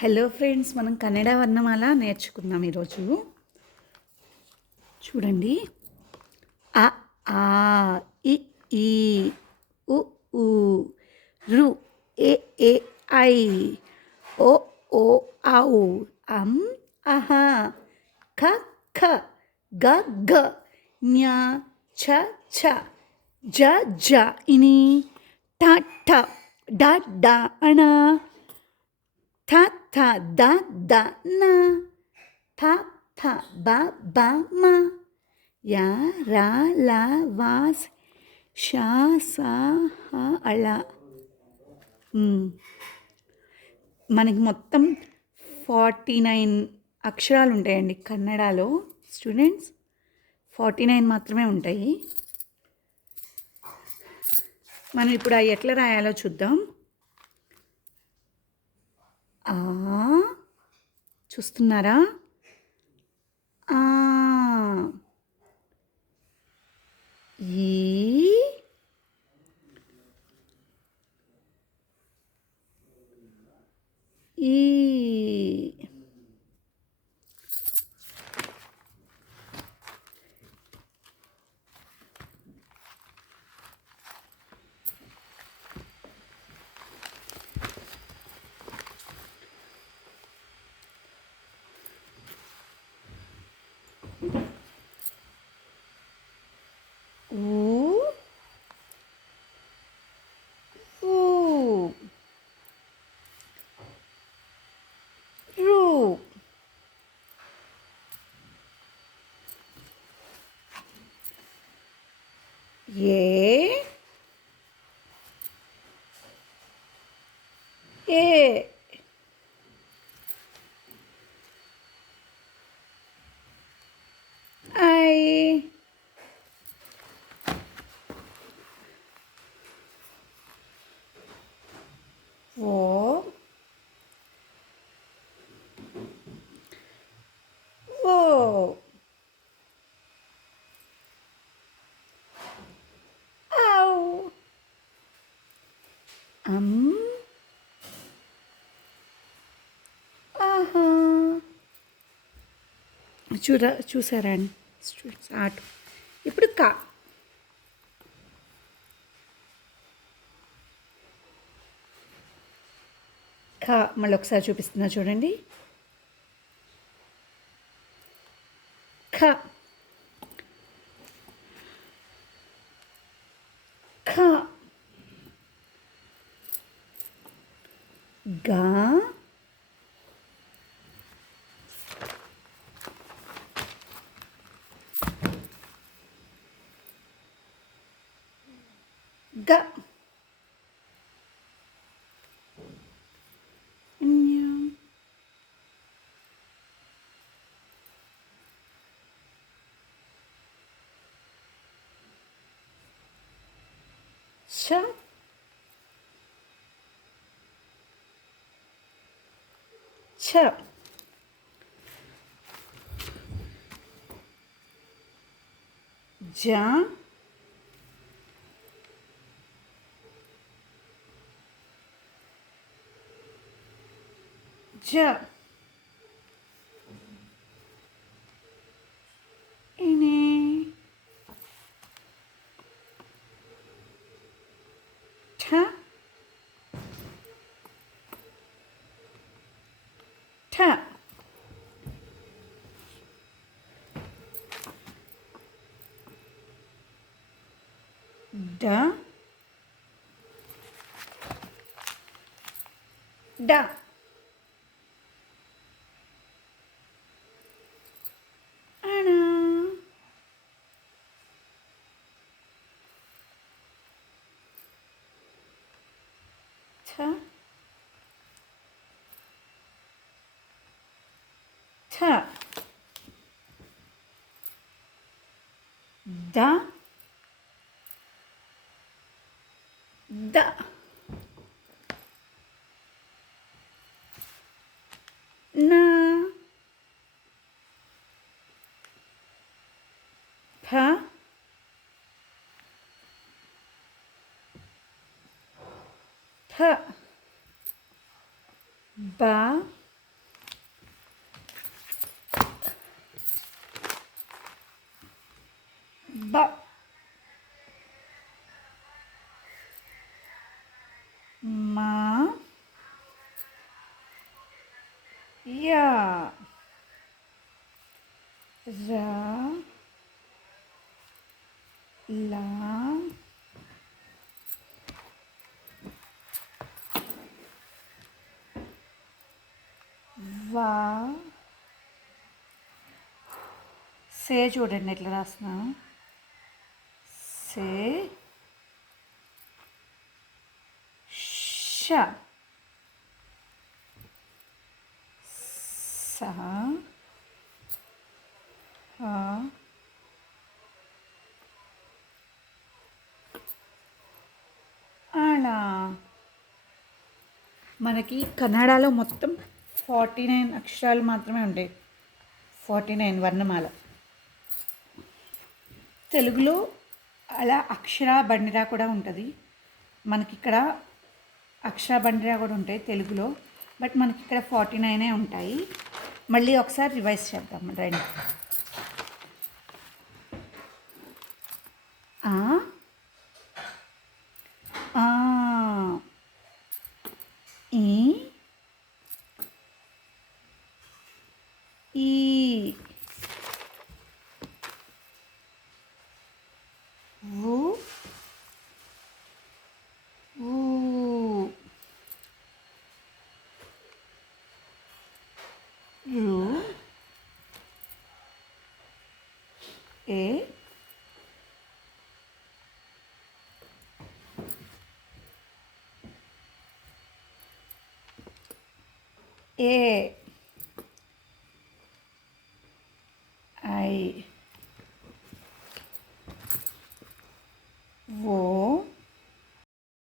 Hello friends, మనం కన్నడ వర్ణమాల నేర్చుకుందాం ఈరోజు. చూడండి. అ ఆ ఇ ఈ ఉ ఊ రు ఏ ఏ ఐ ఓ ఓ ఔ అం అహ ఖ ఖ గ గ జ్ఞ ఛ ఛ జ జ ఇని ట ఠ డ డ అణ థ థ ద ద న ఫ ఫ బ బ మ యా రా ల వా ష స హ అళ. మనకి మొత్తం 49 అక్షరాలు ఉంటాయండి కన్నడలో. స్టూడెంట్స్, 49 మాత్రమే ఉంటాయి. మనం ఇప్పుడు అవి ఎట్లా రాయాలో చూద్దాం. ఆ చూస్తున్నారా? ఆ ఈ ఈ ఊ ఊ రు ఏ ఏ ఐ ఓ ఓ ఔ అం ఆహా. చూసారా అండి స్టూడెంట్స్ ఆట. ఇప్పుడు మళ్ళీ ఒకసారి చూపిస్తున్నా చూడండి. ఖ ఖ గా గ ఛ ఛ జ జ ఇని ఠ ఠ డ డ అణ థ థ ద ద న ఫ ఫ బ యా. రా. లా. వా. సే చూడండి ఎట్లా రాస్తున్నా. సే. ష. సా. హా. అలా మనకి కన్నడలో మొత్తం 49 అక్షరాలు మాత్రమే ఉంటాయి. 49 వర్ణమాల. తెలుగులో అలా అక్షర బండిరా కూడా ఉంటుంది. మనకిక్కడ అక్షర బండిరా కూడా ఉంటాయి తెలుగులో. బట్ మనకి ఇక్కడ 49 ఉంటాయి. మళ్ళీ ఒకసారి రివైజ్ చేద్దాం రండి. ఆ. ఆ. ఈ. ఈ. వు. ఊ. రు. ఏ. ఏ. ఐ.